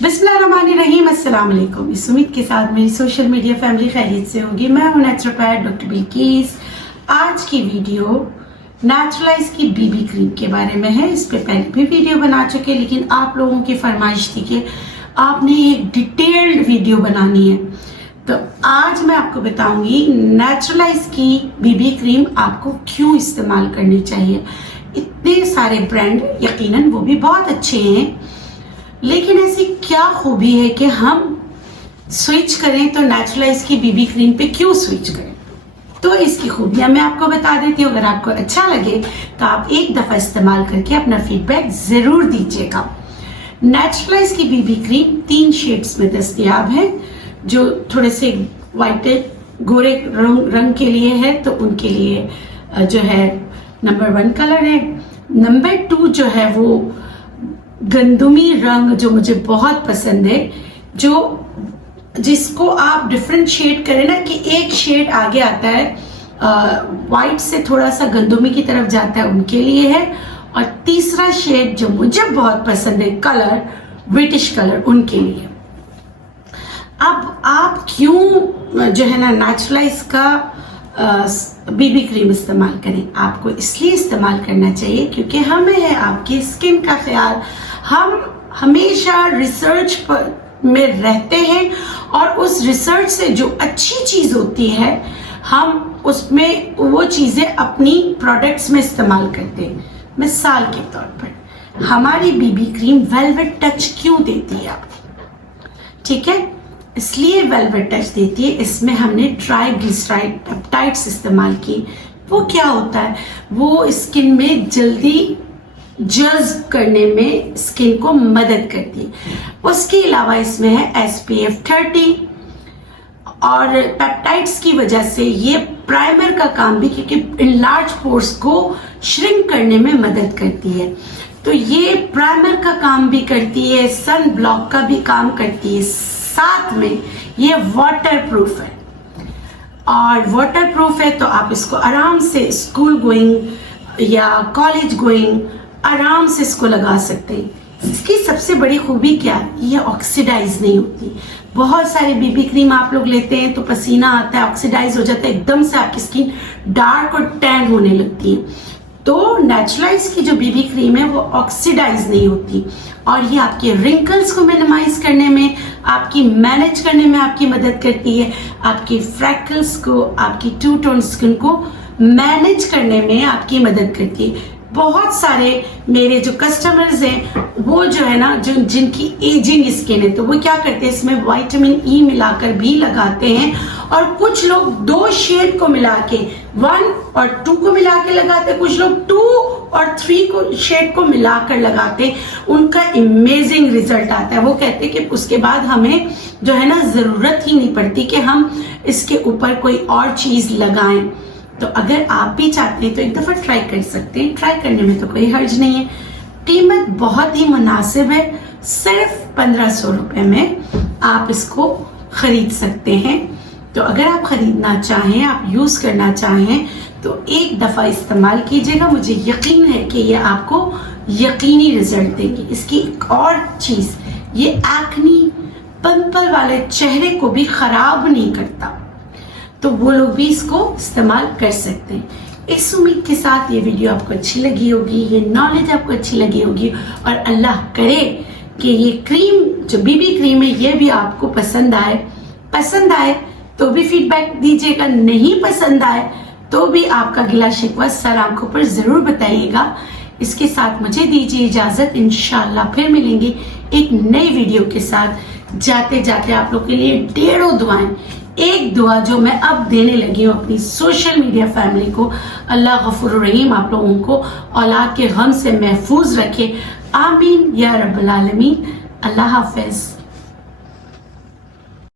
बिस्मिल्लाहिर्रहमानिर्रहीम, अस्सलाम वालेकुम। इस उम्मीद के साथ मेरी सोशल मीडिया फैमिली खैरियत से होगी। मैं हूं नेचुरोपैथ डॉक्टर बिल्किस। आज की वीडियो नेचुरलाइज की बीबी क्रीम के बारे में है। इस पे पहले भी वीडियो बना चुके, लेकिन आप लोगों की फरमाइश थी कि आपने एक डिटेल्ड वीडियो बनानी है, तो आज मैं आपको बताऊंगी नेचुरलाइज की बीबी क्रीम आपको क्यों इस्तेमाल करनी चाहिए। इतने सारे ब्रांड, यकीनन वो भी बहुत अच्छे हैं, लेकिन ऐसी क्या खूबी है कि हम स्विच करें तो नेचुरलाइज की बीबी क्रीम पे क्यों स्विच करें। तो इसकी खूबियां मैं आपको बता देती हूँ। अगर आपको अच्छा लगे तो आप एक दफा इस्तेमाल करके अपना फीडबैक जरूर दीजिएगा। नेचुरलाइज की बीबी क्रीम 3 शेड्स में दस्तयाब है। जो थोड़े से वाइट गोरे रंग के लिए है तो उनके लिए जो है नंबर 1 कलर है। नंबर 2 जो है वो गंदुमी रंग, जो मुझे बहुत पसंद है, जिसको आप डिफरेंट शेड करें ना कि एक शेड आगे आता है, वाइट से थोड़ा सा गंदुमी की तरफ जाता है, उनके लिए है। और तीसरा शेड जो मुझे बहुत पसंद है, कलर ब्रिटिश कलर, उनके लिए। अब आप क्यों जो है ना नेचुरलाइज का बीबी क्रीम इस्तेमाल करें। आपको इसलिए इस्तेमाल करना चाहिए क्योंकि हमें है आपकी स्किन का ख्याल। हम हमेशा रिसर्च में रहते हैं और उस रिसर्च से जो अच्छी चीज होती है हम उसमें वो चीजें अपनी प्रोडक्ट्स में इस्तेमाल करते हैं। मिसाल के तौर पर हमारी बीबी क्रीम वेलवेट टच क्यों देती है आपको, ठीक है, इसलिए वेलवेट टच देती है। इसमें हमने ट्राइग्लिसराइड पेप्टाइड्स इस्तेमाल की। वो क्या होता है, वो स्किन में जल्दी जज्ब करने में स्किन को मदद करती है। उसके अलावा इसमें है SPF 30 और पेप्टाइड्स की वजह से ये प्राइमर का काम भी, क्योंकि इनलार्ज पोर्स को श्रिंक करने में मदद करती है, तो ये प्राइमर का काम भी करती है, सन ब्लॉक का भी काम करती है। साथ में ये वाटर प्रूफ है, और वाटर प्रूफ है तो आप इसको आराम से स्कूल गोइंग या कॉलेज गोइंग आराम से इसको लगा सकते हैं। इसकी सबसे बड़ी खूबी क्या है, ये ऑक्सीडाइज नहीं होती। बहुत सारे बीबी क्रीम आप लोग लेते हैं तो पसीना आता है, ऑक्सीडाइज हो जाता है, एकदम से आपकी स्किन डार्क और टैन होने लगती है। तो नेचुरलाइज की जो बीबी क्रीम है वो ऑक्सीडाइज नहीं होती, और ये आपके रिंकल्स को मिनिमाइज करने में, आपकी मैनेज करने में आपकी मदद करती है। आपकी फ्रैकल्स को, आपकी 2 टोन स्किन को मैनेज करने में आपकी मदद करती है। बहुत सारे मेरे जो कस्टमर्स हैं वो जो है ना, जो जिनकी एजिंग स्किन है, तो वो क्या करते हैं, इसमें विटामिन ई मिलाकर भी लगाते हैं। और कुछ लोग 2 शेड को मिला के 1 और 2 को मिला के लगाते हैं, कुछ लोग 2 और 3 को शेड को मिलाकर लगाते हैं। उनका इमेजिंग रिजल्ट आता है। वो कहते हैं कि उसके बाद हमें जो है ना जरूरत ही नहीं पड़ती कि हम इसके ऊपर कोई और चीज लगाएं। तो अगर आप भी चाहते हैं तो एक दफा ट्राई कर सकते हैं। ट्राई करने में तो कोई हर्ज नहीं है। कीमत बहुत ही मुनासिब है, सिर्फ 1500 रुपए में आप इसको खरीद सकते हैं। तो अगर आप खरीदना चाहें, आप यूज करना चाहें, तो एक दफा इस्तेमाल कीजिएगा। मुझे यकीन है कि ये आपको यकीनी रिजल्ट देगी। इसकी एक और चीज, ये एक्नी पिंपल वाले चेहरे को भी खराब नहीं करता, तो वो लोग भी इसको इस्तेमाल कर सकते हैं। इस उम्मीद के साथ ये वीडियो आपको अच्छी लगी होगी, ये नॉलेज आपको अच्छी लगी होगी, और अल्लाह करे कि ये क्रीम जो बीबी क्रीम है ये भी आपको पसंद आए। पसंद आए तो भी फीडबैक दीजिएगा, नहीं पसंद आए तो भी आपका गिला शिकवा सर आंखों पर जरूर बताइएगा। इसके साथ मुझे दीजिए इजाजत। इंशाल्लाह फिर मिलेंगे एक नई वीडियो के साथ। जाते जाते आप लोग के लिए ढेरों दुआएं। एक दुआ जो मैं अब देने लगी हूँ अपनी सोशल मीडिया फैमिली को, अल्लाह गफूर रहीम आप लोगों को औलाद के गम से महफूज रखे। आमीन या रब्बल आलमीन। अल्लाह हाफिज।